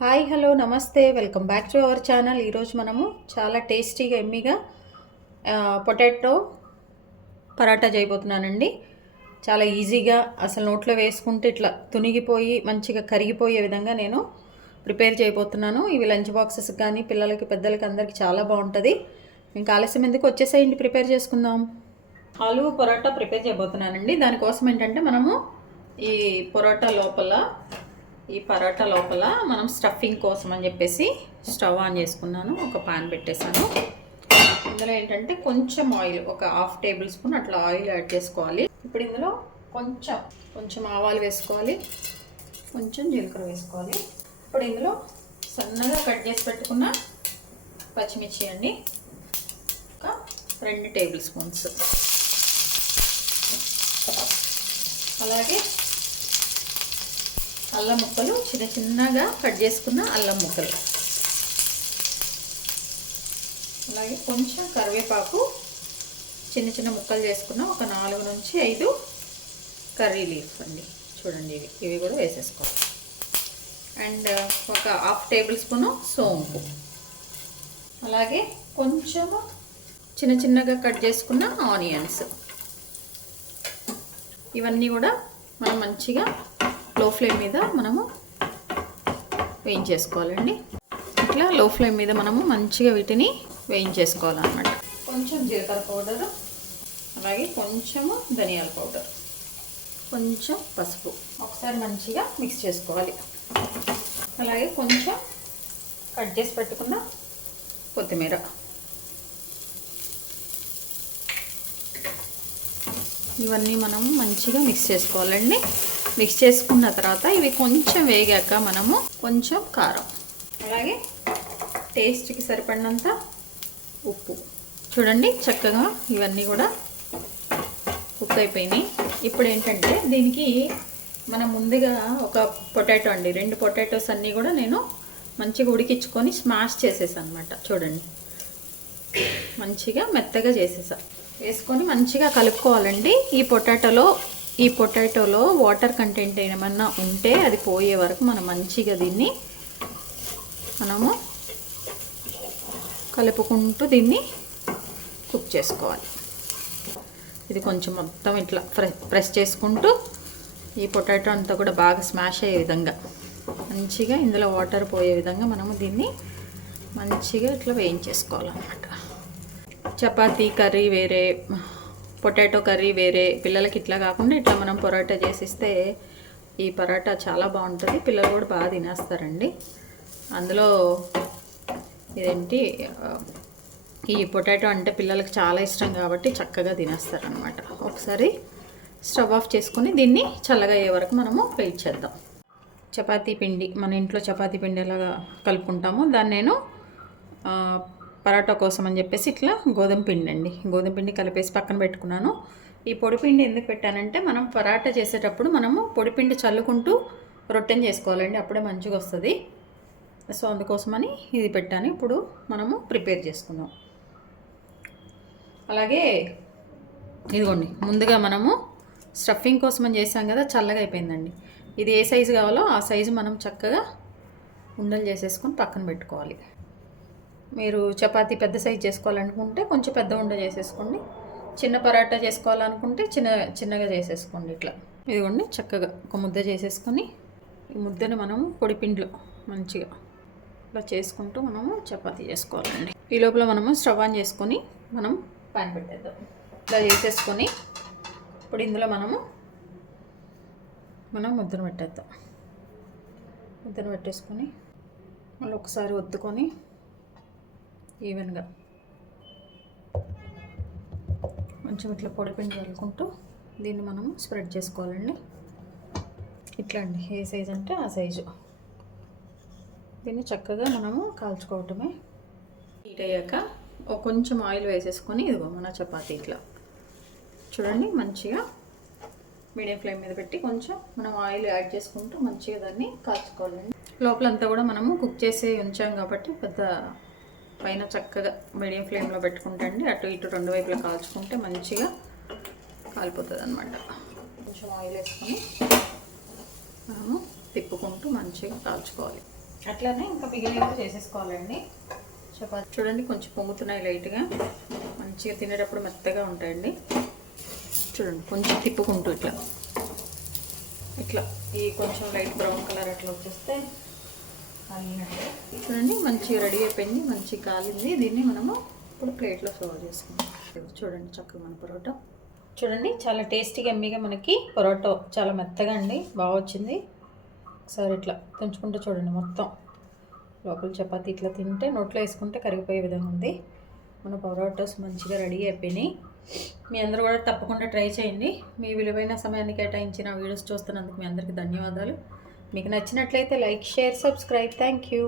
Hi hello నమస్తే welcome back to our channel. ఈరోజు మనము చాలా టేస్టీగా ఎమ్మిగా పొటాటో పరాటా చేయబోతున్నానండి. చాలా ఈజీగా అసలు నోట్లో వేసుకుంటే ఇట్లా తునిగిపోయి మంచిగా కరిగిపోయే విధంగా నేను ప్రిపేర్ చేయబోతున్నాను. ఇవి లంచ్ బాక్సెస్ కానీ పిల్లలకి పెద్దలకి అందరికీ చాలా బాగుంటుంది. ఇంకా ఆలస్యం ఎందుకు వచ్చేసేయండి, ప్రిపేర్ చేసుకుందాం. ఆలు పరోటా ప్రిపేర్ చేయబోతున్నానండి. దానికోసం ఏంటంటే మనము ఈ పరోటా లోపల మనం స్టఫింగ్ కోసం అని చెప్పేసి స్టవ్ ఆన్ చేసుకున్నాను. ఒక పాన్ పెట్టేశాను. ఇందులో ఏంటంటే కొంచెం ఆయిల్, ఒక హాఫ్ టేబుల్ స్పూన్ అట్లా ఆయిల్ యాడ్ చేసుకోవాలి. ఇప్పుడు ఇందులో కొంచెం ఆవాలు వేసుకోవాలి, కొంచెం జీలకర్ర వేసుకోవాలి. ఇప్పుడు ఇందులో సన్నగా కట్ చేసి పెట్టుకున్న పచ్చిమిర్చి అండి, ఒక 2 టేబుల్ స్పూన్స్. అలాగే అల్లం ముక్కలు, చిన్నగా కట్ చేసుకున్న అల్లం ముక్కలు. అలాగే కొంచెం కరివేపాకు చిన్న ముక్కలు చేసుకున్న ఒక 4 నుంచి 5 కర్రీ లీఫ్ అండి. చూడండి, ఇవి కూడా వేసేసుకోవాలి. అండ్ ఒక హాఫ్ టేబుల్ స్పూను సోంపు. అలాగే కొంచెము చిన్నగా కట్ చేసుకున్న ఆనియన్స్. ఇవన్నీ కూడా మనం మంచిగా లో ఫ్లేమ్ మీద మనము వేయించేసుకోవాలండి. ఇట్లా లో ఫ్లేమ్ మీద మనము మంచిగా వీటిని వేయించేసుకోవాలన్నమాట. కొంచెం జీలకర్ర పౌడర్, అలాగే కొంచెము ధనియాల పౌడర్, కొంచెం పసుపు. ఒకసారి మంచిగా మిక్స్ చేసుకోవాలి. అలాగే కొంచెం కట్ చేసి పెట్టుకున్న కొత్తిమీర. ఇవన్నీ మనము మంచిగా మిక్స్ చేసుకోవాలండి. మిక్స్ చేసుకున్న తర్వాత ఇవి కొంచెం వేగాక మనము కొంచెం కారం, అలాగే టేస్ట్కి సరిపడినంత ఉప్పు. చూడండి, చక్కగా ఇవన్నీ కూడా కుక్ అయిపోయినాయి. ఇప్పుడు ఏంటంటే దీనికి మనం ముందుగా ఒక పొటాటో అండి, 2 పొటాటోస్ అన్నీ కూడా నేను మంచిగా ఉడికించుకొని స్మాష్ చేసేసాను అనమాట. చూడండి, మంచిగా మెత్తగా చేసేసా. వేసుకొని మంచిగా కలుపుకోవాలండి. ఈ పొటాటోలో వాటర్ కంటెంట్ ఏమన్నా ఉంటే అది పోయే వరకు మనం మంచిగా దీన్ని మనము కలుపుకుంటూ దీన్ని కుక్ చేసుకోవాలి. ఇది కొంచెం మొత్తం ఇట్లా ప్రెస్ చేసుకుంటూ ఈ పొటాటో అంతా కూడా బాగా స్మాష్ అయ్యే విధంగా మంచిగా ఇందులో వాటర్ పోయే విధంగా మనము దీన్ని మంచిగా ఇట్లా వేయించేసుకోవాలన్నమాట. చపాతీ కర్రీ వేరే, పొటాటో కర్రీ వేరే, పిల్లలకి ఇట్లా కాకుండా ఇట్లా మనం పరోటా చేసిస్తే ఈ పరోటా చాలా బాగుంటుంది. పిల్లలు కూడా బాగా తినేస్తారండి. అందులో ఇదేంటి, ఈ పొటాటో అంటే పిల్లలకి చాలా ఇష్టం కాబట్టి చక్కగా తినేస్తారనమాట. ఒకసారి స్టవ్ ఆఫ్ చేసుకుని దీన్ని చల్లగా అయ్యే వరకు మనము వెయిట్ చేద్దాం. చపాతీ పిండి, మన ఇంట్లో చపాతీ పిండి ఎలాగా కలుపుకుంటామో దాన్ని నేను పరోటా కోసం అని చెప్పేసి ఇట్లా గోధుమ పిండి అండి, గోధుమ పిండి కలిపేసి పక్కన పెట్టుకున్నాను. ఈ పొడిపిండి ఎందుకు పెట్టానంటే మనం పరాటా చేసేటప్పుడు మనము పొడిపిండి చల్లుకుంటూ రొట్టెని చేసుకోవాలండి, అప్పుడే మంచిగా వస్తుంది. సో అందుకోసమని ఇది పెట్టాను. ఇప్పుడు మనము ప్రిపేర్ చేసుకుందాం. అలాగే ఇదిగోండి, ముందుగా మనము స్టఫింగ్ కోసం అని చేసాం కదా, చల్లగా అయిపోయిందండి. ఇది ఏ సైజు కావాలో ఆ సైజు మనం చక్కగా ఉండలు చేసేసుకొని పక్కన పెట్టుకోవాలి. మీరు చపాతీ పెద్ద సైజు చేసుకోవాలనుకుంటే కొంచెం పెద్ద ఉండ చేసేసుకోండి. చిన్న పరాటా చేసుకోవాలనుకుంటే చిన్నగా చేసేసుకోండి. ఇట్లా ఇదిగోండి, చక్కగా ఒక ముద్ద చేసేసుకొని ఈ ముద్దను మనము పొడిపిండిలో మంచిగా ఇట్లా చేసుకుంటూ మనము చపాతీ చేసుకోవాలండి. ఈ లోపల మనము స్టవ్ ఆన్ చేసుకొని మనం పాన్ పెట్టేద్దాం. ఇట్లా చేసేసుకొని ఇప్పుడు ఇందులో మనం ముద్దను పెట్టేద్దాం. ముద్దను పెట్టేసుకొని మళ్ళీ ఒకసారి ఒత్తుకొని ఈవెన్గా కొంచెం ఇట్లా పొడిపిండి చల్లుకుంటూ దీన్ని మనము స్ప్రెడ్ చేసుకోవాలండి. ఇట్లా అండి, ఏ సైజు అంటే ఆ సైజు. దీన్ని చక్కగా మనము కాల్చుకోవటమే. హీట్ అయ్యాక కొంచెం ఆయిల్ వేసేసుకొని ఇదిగో మన చపాతీ ఇట్లా చూడండి మంచిగా మీడియం ఫ్లేమ్ మీద పెట్టి కొంచెం మనం ఆయిల్ యాడ్ చేసుకుంటూ మంచిగా దాన్ని కాల్చుకోవాలండి. లోపలంతా కూడా మనము కుక్ చేసి ఉంచాం కాబట్టి పెద్ద పైన చక్కగా మీడియం ఫ్లేమ్లో పెట్టుకుంటండి, అటు ఇటు 2 వైపులా కాల్చుకుంటే మంచిగా కాలిపోతుంది అన్నమాట. కొంచెం ఆయిల్ వేసుకొని మనము తిప్పుకుంటూ మంచిగా కాల్చుకోవాలి. అట్లానే ఇంకా మిగిలినవి చేసేసుకోవాలండి. చపాతీ చూడండి కొంచెం పొంగుతున్నాయి లైట్గా, మంచిగా తినేటప్పుడు మెత్తగా ఉంటాయండి. చూడండి కొంచెం తిప్పుకుంటూ ఇట్లా ఇట్లా ఈ కొంచెం లైట్ బ్రౌన్ కలర్ అట్లా వచ్చేస్తే కాలినట్టే. చూడండి మంచిగా రెడీ అయిపోయింది, మంచిగా కాలింది. దీన్ని మనము ఇప్పుడు ప్లేట్లో సర్వ్ చేసుకుందాం. చూడండి చక్కగా మన పరోటా చూడండి చాలా టేస్టీగా ఎమ్మీగా మనకి పరోటా చాలా మెత్తగా అండి, బాగా వచ్చింది. ఒకసారి ఇట్లా తుంచుకుంటే చూడండి మొత్తం లోపల చపాతీ ఇట్లా తింటే నోట్లో వేసుకుంటే కరిగిపోయే విధంగా ఉంది. మన పరోటాస్ మంచిగా రెడీ అయిపోయినాయి. మీ అందరూ కూడా తప్పకుండా ట్రై చేయండి. మీ విలువైన సమయాన్ని కేటాయించి నా వీడియోస్ చూస్తున్నందుకు మీ అందరికీ ధన్యవాదాలు. మీకు నచ్చినట్లయితే like, share, subscribe. Thank you.